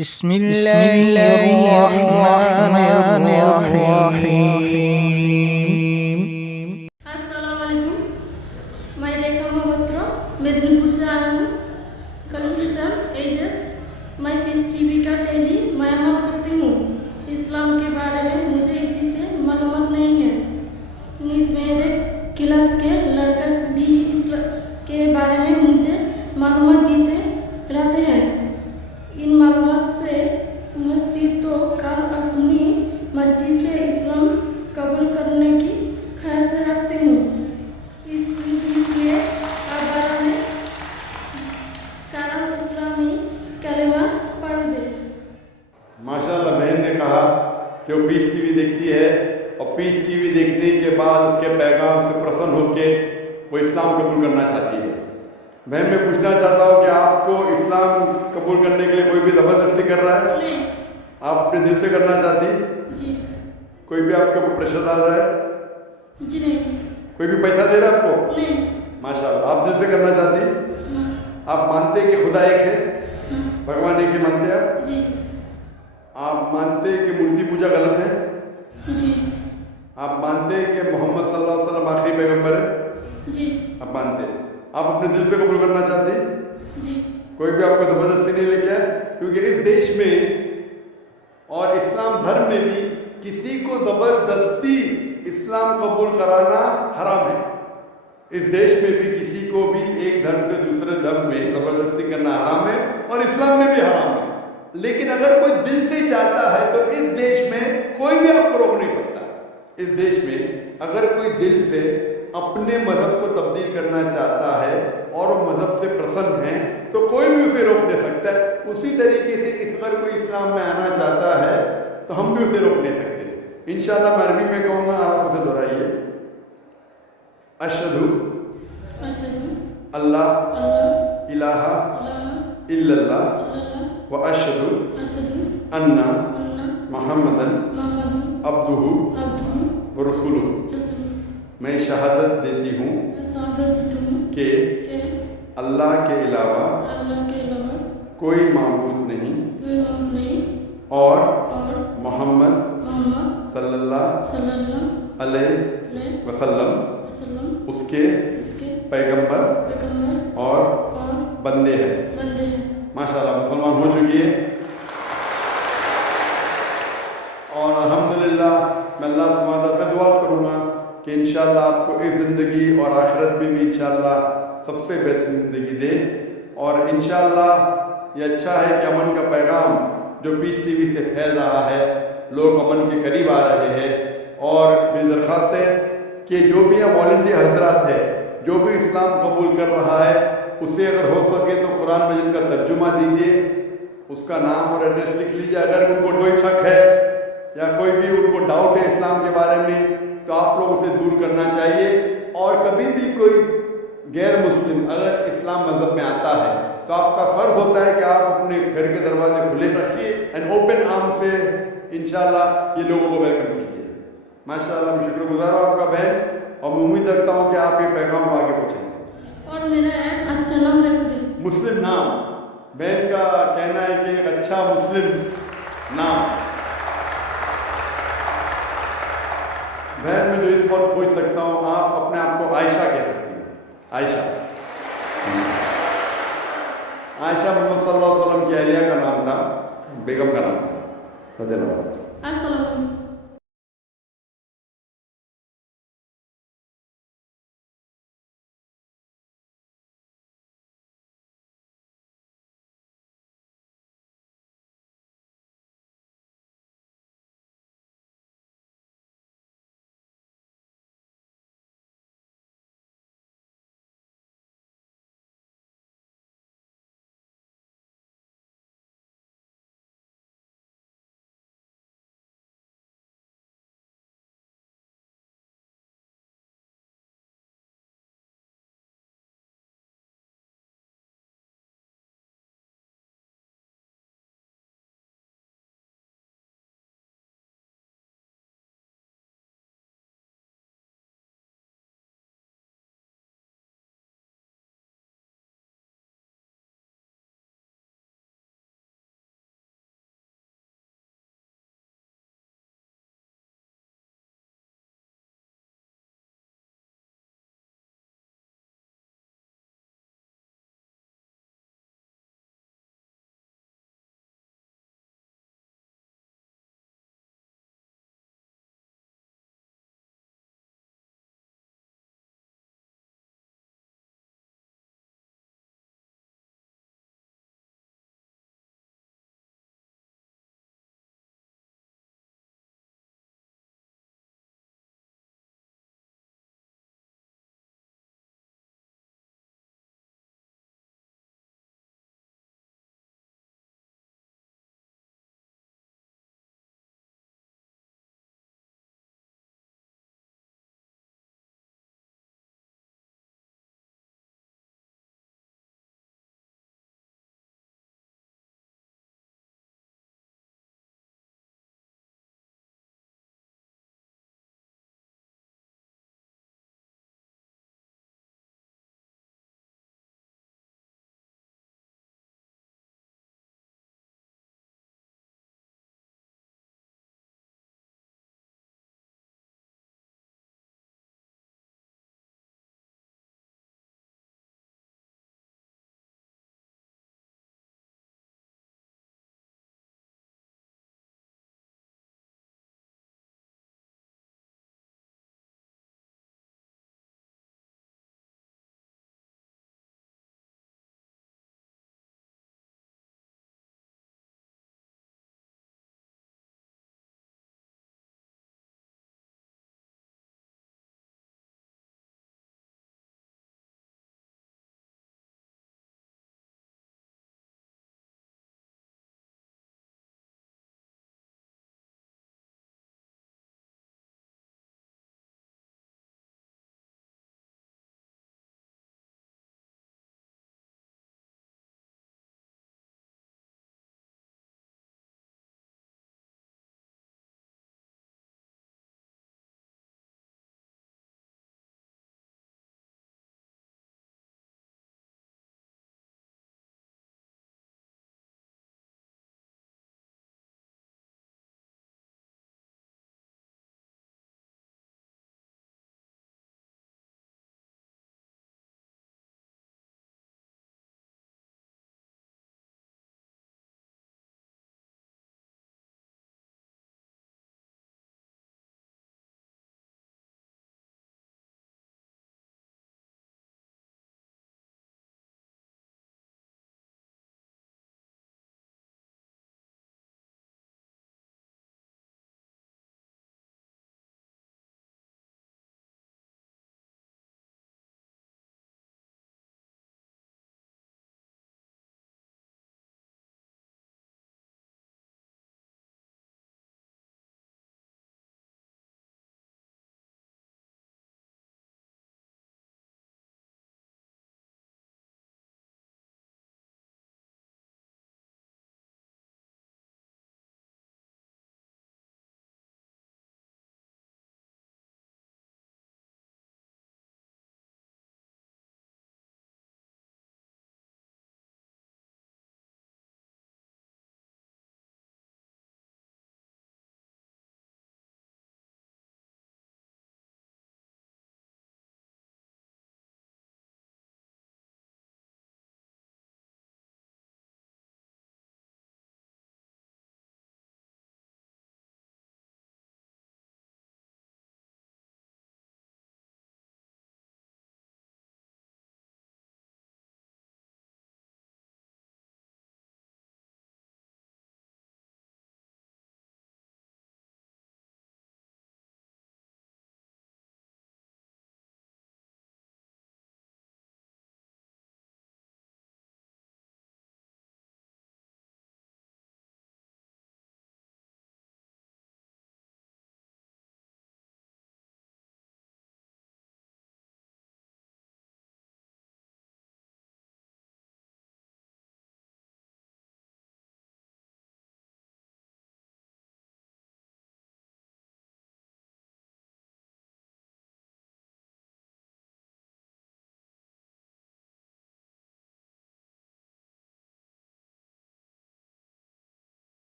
بسم الله الرحمن الرحيم. अस्सलाम वालेकुम। मैं रेखा मोहब्बत मेदिनीपुर से आया हूँ। कलमी सर एजस मैं पीस टीवी का डेली मैं अमल करती हूँ। इस्लाम के बारे में मुझे इसी से मालूमात नहीं है। नीच मेरे क्लास के लड़के भी इस्लाम के बारे में मुझे मालूमात देते रहते हैं। इन मालूमात से मस्जिद तो कल अपनी मर्जी से इस्लाम कबूल करने की ख्वाहिश रखते हूँ। इसलिए आप में कारण इस्लामी कलेमा पढ़ दे। माशाल्लाह बहन ने कहा कि वो पीस टीवी देखती है और पीस टीवी देखने के बाद उसके पैगाम से प्रसन्न होकर वो इस्लाम कबूल करना चाहती है। बहन मैं पूछना चाहता हूँ कि आपको इस्लाम कबूल करने के लिए कोई भी ज़बरदस्ती कर रहा है? नहीं। आप अपने दिल से करना चाहती? जी। कोई भी आपके ऊपर प्रेशर डाल रहा है? जी नहीं। कोई भी पैसा दे रहा है आपको? नहीं। माशाल्लाह आप दिल से करना चाहती? हाँ। आप मानते कि खुदा एक है? हाँ। भगवान एक है मानते आप? जी। आप मानते कि मूर्ति पूजा गलत है? जी। आप मानते हैं कि मोहम्मद सल्लल्लाहु अलैहि वसल्लम आखिरी पैगंबर है? जी। आप मानते हैं। आप अपने दिल से कबूल करना चाहते हैं? जी। कोई भी आपको ज़बरदस्ती नहीं लेके आए, क्योंकि इस देश में और इस्लाम धर्म में भी किसी को ज़बरदस्ती इस्लाम कबूल कराना हराम है। इस देश में भी किसी को भी एक धर्म से दूसरे धर्म में ज़बरदस्ती करना हराम है और इस्लाम में भी हराम है। लेकिन अगर कोई दिल से चाहता है तो इस देश में कोई भी आपको रोक नहीं सकता। इस देश में अगर कोई दिल से अपने मजहब को तब्दील करना चाहता है और वो मजहब से प्रसन्न है तो कोई भी उसे रोक नहीं सकता है। उसी तरीके से अगर कोई इस्लाम में आना चाहता है तो हम भी उसे रोक नहीं सकते। इंशाअल्लाह मैं अरबी में कहूँगा, आप उसे दोहराइए। अशहदु अल्लाह इलाहा इल्लल्लाह व अशहदु अन्ना मुहम्मदन अब्दुहु व रसूलुहु। मैं शहादत देती हूँ कि अल्लाह के अलावा कोई माबूद नहीं और मोहम्मद सल्लल्लाहु अलैहि वसल्लम उसके पैगंबर और बंदे हैं। माशाल्लाह मुसलमान हो चुकी है और अल्हम्दुलिल्लाह मैं अल्लाह सुब्हानहू व तआला से दुआ करूँगा कि इंशाअल्लाह आपको इस ज़िंदगी और आखिरत में भी इंशाअल्लाह सबसे बेहतरीन ज़िंदगी दे। और इंशाअल्लाह ये अच्छा है कि अमन का पैगाम जो पीस टीवी से फैल रहा है, लोग अमन के करीब आ रहे हैं। और मेरी दरख्वास्त है कि जो भी यहाँ वॉलंटियर हजरात है, जो भी इस्लाम कबूल कर रहा है उसे अगर हो सके तो कुरान मजीद का तर्जुमा दीजिए, उसका नाम और एड्रेस लिख लीजिए। अगर उनको कोई शक है या कोई भी उनको डाउट है इस्लाम के बारे में तो आप लोग उसे दूर करना चाहिए। और कभी भी कोई गैर मुस्लिम अगर इस्लाम मज़हब में आता है तो आपका फ़र्ज़ होता है कि आप अपने घर के दरवाजे खुले रखिए एंड ओपन आर्म से इंशाअल्लाह ये लोगों को वेलकम कीजिए। माशाअल्लाह मैं शुक्रगुज़ार हूँ आपका बहन और मैं उम्मीद रखता हूँ कि आप ये पैगाम को आगे पहुँचाएंगे। और मेरा एक अच्छा नाम रख दे। मुस्लिम नाम, बहन का कहना है कि एक अच्छा मुस्लिम नाम। बहन मैं जो इस वक्त सोच सकता हूँ, आप अपने आप को आयशा कह सकती हैं। आयशा मोहम्मद सल्लल्लाहु अलैहि वसल्लम की अहलिया का नाम था, बेगम का नाम था। अस्सलाम वालेकुम।